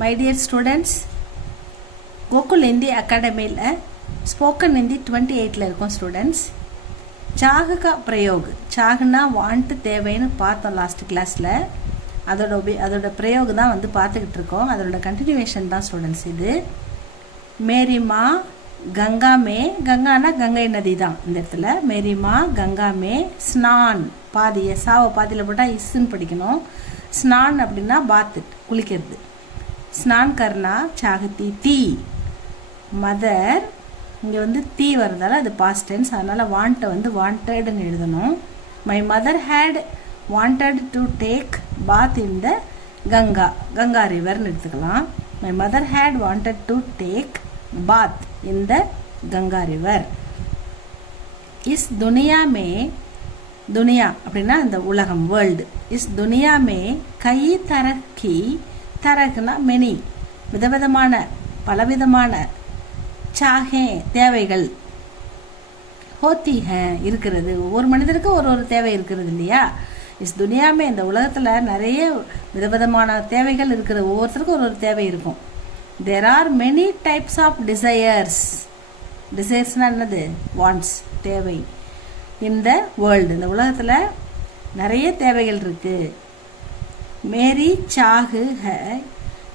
My dear students, Gokul Hindi Academy Spoken Hindi 28 இருக்கும் students. Sahoo கா பிரயோக், சாகுனா want தேவைன்னு பார்த்தோம் லாஸ்ட் கிளாஸில். அதோட பிரயோக் தான் வந்து பார்த்துக்கிட்டு இருக்கோம். அதோட கண்டினியூவேஷன் தான் ஸ்டூடெண்ட்ஸ் இது. மேரிமா கங்கா மே, கங்கானா கங்கை நதி தான் இந்த இடத்துல. மேரிமா கங்கா மே ஸ்நான், பாதியை சாவை பாதியில் போட்டால் இஸ்ன்னு படிக்கணும். ஸ்நான் அப்படின்னா பாத்து, குளிக்கிறது. ஸ்நான் கர்னா சாகத்தி தீ. மதர் இங்கே வந்து தீ வரதால அது பாஸ்ட் டென்ஸ், அதனால் வாண்ட்டை வந்து வாண்டட்னு எழுதணும். My mother had wanted to take bath in the Ganga, Ganga ரிவர்னு எடுத்துக்கலாம். My mother had wanted to take bath in the Ganga river. இஸ் துனியா மே, துனியா அப்படின்னா இந்த உலகம், வேர்ல்டு. இஸ் துனியா மே கை தரக்கி, தரக்குனா மெனி, விதவிதமான பலவிதமான, சாகே தேவைகள், ஹோத்தி ஹே இருக்கிறது. ஒவ்வொரு மனிதருக்கு ஒரு ஒரு தேவை இருக்கிறது இல்லையா. இஸ் துனியாமே இந்த உலகத்தில் நிறைய விதவிதமான தேவைகள் இருக்கிறது. ஒவ்வொருத்தருக்கும் ஒரு ஒரு தேவை இருக்கும். There are many types of desires. டிசையர்ஸ்னா என்னது? வாண்ட்ஸ், தேவை. இந்த வேர்ல்டு, இந்த உலகத்தில் நிறைய தேவைகள் இருக்கு. மேரி Sahoo high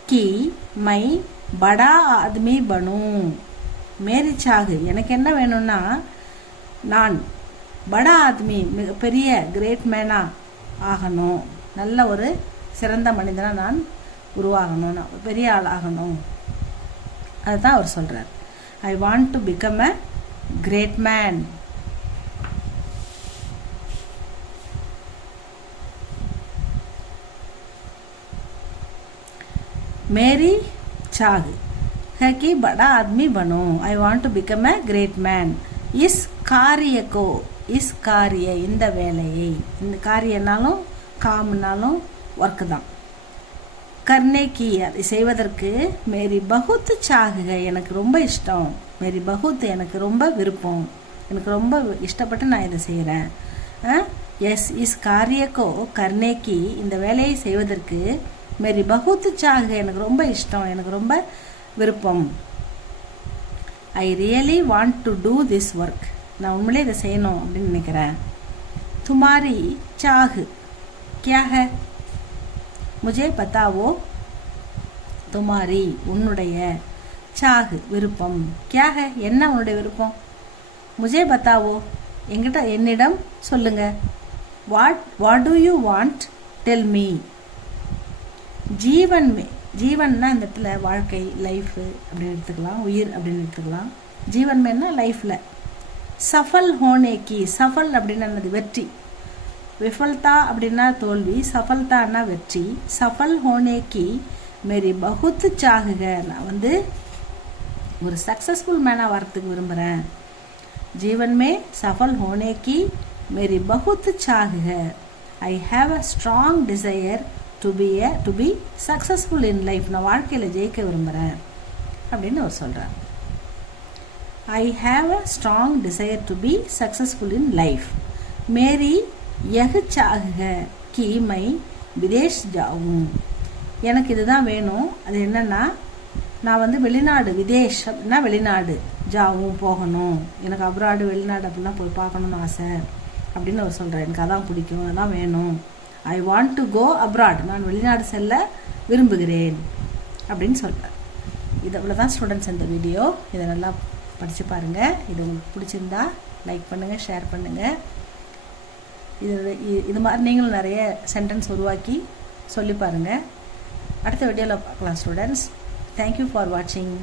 Ki my Bada Aadmi Banu. மேரி சாகு, எனக்கு என்ன வேணும்னா நான் படா ஆத்மி, மிகப்பெரிய கிரேட் மேனா ஆகணும், நல்ல ஒரு சிறந்த மனிதனாக நான் உருவாகணும், நான் பெரிய ஆள் ஆகணும். அதுதான் அவர் சொல்கிறார். I want to become a great man. मेरी चाह है कि बड़ा आदमी बनूं. I want to become a great man. इस कार्य को, इस कार्य இந்த வேலையை, இந்த காரியனாலும் காம்னாலும் ஒர்க் தான். கர்னே கி, அதை செய்வதற்கு மேரி பகுத் சாகுக, எனக்கு ரொம்ப இஷ்டம். மேரி பகுத், எனக்கு ரொம்ப விருப்பம், எனக்கு ரொம்ப இஷ்டப்பட்டு நான் இதை செய்கிறேன். எஸ் இஸ் காரியக்கோ கர்னே கி, இந்த வேலையை செய்வதற்கு மேரி பகுத் சாக, எனக்கு ரொம்ப இஷ்டம், எனக்கு ரொம்ப விருப்பம். I really want to do this work, நான் உண்மையிலே இதை செய்யணும் அப்படின்னு நினைக்கிறேன். துமாரி சாகு கியா ஹை, முஜே பத்தாவோ. துமாரி உன்னுடைய, சாகு விருப்பம், கியா ஹை என்ன உன்னுடைய விருப்பம். முஜே பத்தாவோ என்கிட்ட, என்னிடம் சொல்லுங்க. What do you want, tell me. ஜீவன் மே, ஜீவன்னா இந்த இடத்துல வாழ்க்கை, லைஃபு அப்படின்னு எடுத்துக்கலாம், உயிர் அப்படின்னு எடுத்துக்கலாம். ஜீவன் மேன்னா லைஃப்பில். சஃபல் ஹோனேக்கி, சஃபல் அப்படின்னா என்னது? வெற்றி. விஃபல்தா அப்படின்னா தோல்வி, சஃபல்தான்னா வெற்றி. சஃபல் ஹோனேக்கி மேரி பகுத் சாகுக, நான் வந்து ஒரு சக்ஸஸ்ஃபுல் மேனாக வரத்துக்கு விரும்புகிறேன். ஜீவன் மே சஃபல் ஹோனேக்கி மேரி பகுத் சாகுக. I have a strong desire to be successful in life, நான் வாழ்க்கையில் ஜெயிக்க விரும்புகிறேன் அப்படின்னு அவர் சொல்கிறார். I have a strong desire to be successful in life. மேரி யஹ் சாகுக கி மை விதேஷ் ஜாவும், எனக்கு இதுதான் வேணும். அது என்னன்னா, நான் வந்து வெளிநாடு, விதேஷ் அப்படின்னா வெளிநாடு, ஜாவும் போகணும், எனக்கு அப்ராடு வெளிநாடு அப்படின்னா போய் பார்க்கணுன்னு ஆசை அப்படின்னு அவர் சொல்கிறார். எனக்கு அதான் பிடிக்கும், அதான் வேணும். I want to go abroad, நான் வெளிநாடு செல்ல விரும்புகிறேன் அப்படின்னு சொல்கிறார். இது அவ்வளோதான் ஸ்டூடெண்ட்ஸ் இந்த வீடியோ. இதை நல்லா படித்து பாருங்கள். இது உங்களுக்கு பிடிச்சிருந்தா லைக் பண்ணுங்கள், ஷேர் பண்ணுங்கள். இது மாதிரி நீங்களும் நிறைய சென்டென்ஸ் உருவாக்கி சொல்லி பாருங்கள். அடுத்த வீடியோவில் பார்க்கலாம் ஸ்டூடெண்ட்ஸ். தேங்க்யூ ஃபார் வாட்சிங்.